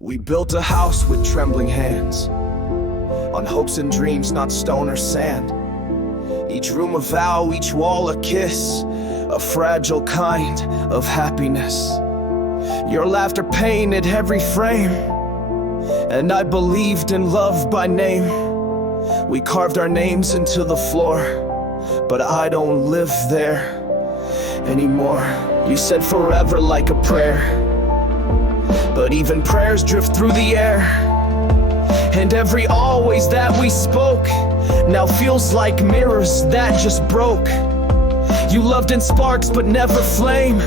We built a house with trembling hands, on hopes and dreams, not stone or sand. Each room a vow, each wall a kiss, a fragile kind of happiness. Your laughter painted every frame, and I believed in love by name. We carved our names into the floor, but I don't live there anymore. You said forever like a prayer, but even prayers drift through the air. And every always that we spoke now feels like mirrors that just broke. You loved in sparks but never flame,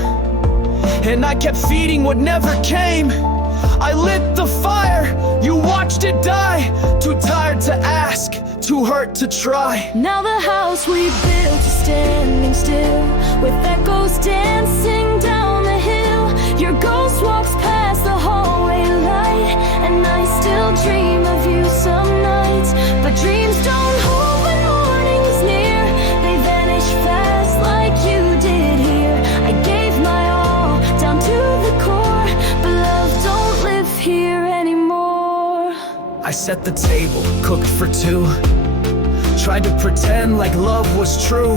and I kept feeding what never came. I lit the fire, you watched it die. Too tired to ask, too hurt to try. Now the house we built is standing still, with echoes dancing down the hill. Your ghost walks past the hallway light, and I still dream of you some nights. But dreams don't hold when morning's near, they vanish fast like you did here. I gave my all down to the core, but love don't live here anymore. I set the table, cooked for two, tried to pretend like love was true,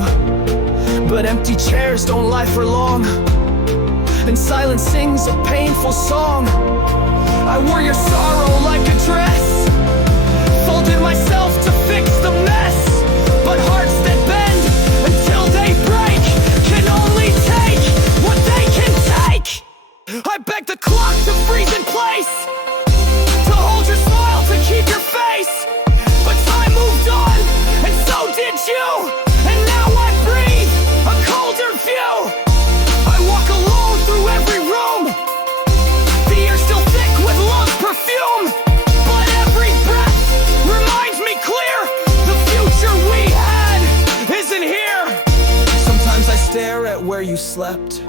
but empty chairs don't lie for long, and silence sings a painful song. I wore your sorrow like a dress, folded myself to fix the mess, but hearts that bend until they break can only take what they can take. I begged the clock to freeze in place, to hold your smile, to keep your face, but time moved on, and so did you, and now I breathe a colder view. I walk alone through every room, the air still thick with love's perfume, but every breath reminds me clear, the future we had isn't here. Sometimes I stare at where you slept,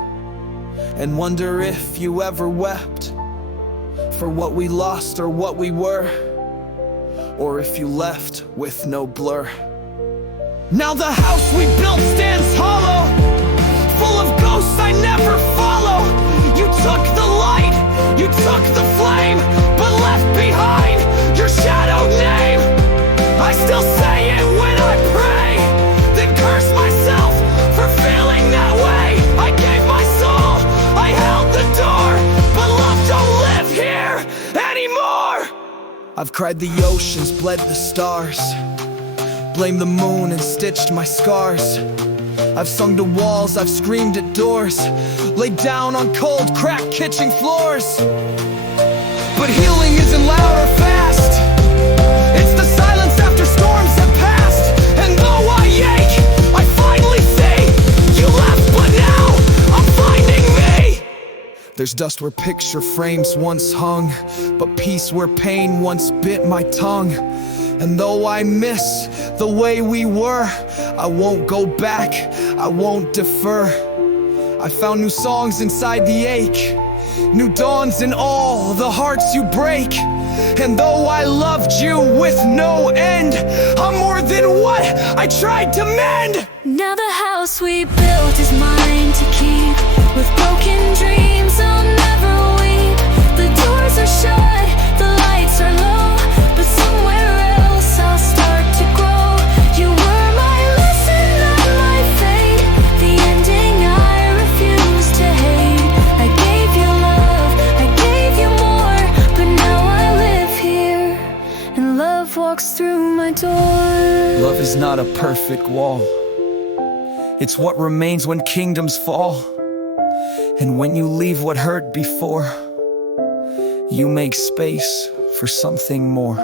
and wonder if you ever wept for what we lost or what we were, or if you left with no blur. Now the house we built stands hollow, full of ghosts I never follow. You took the light, you took the flame, but left behind your shadowed name. I still say it when I pray, then curse myself for feeling that way. I gave my soul, I held the door, but love don't live here anymore. I've cried the oceans, bled the stars, blamed the moon and stitched my scars. I've sung to walls, I've screamed at doors, laid down on cold, cracked kitchen floors. But healing isn't loud or fast, it's the silence after storms have passed. And though I ache, I finally see you left, but now I'm finding me. There's dust where picture frames once hung, but peace where pain once bit my tongue. And though I miss the way we were, I won't go back, I won't defer. I found new songs inside the ache, new dawns in all the hearts you break. And though I loved you with no end, I'm more than what I tried to mend. Now the house we built is mine to keep, with broken dreams I'll never weep. The doors are shut, the lights are low, but somewhere else I'll start to grow. You were my lesson, not my fate, the ending I refuse to hate. I gave you love, I gave you more, but now I live here, and love walks through my door. Love is not a perfect wall, it's what remains when kingdoms fall. And when you leave what hurt before, you make space for something more.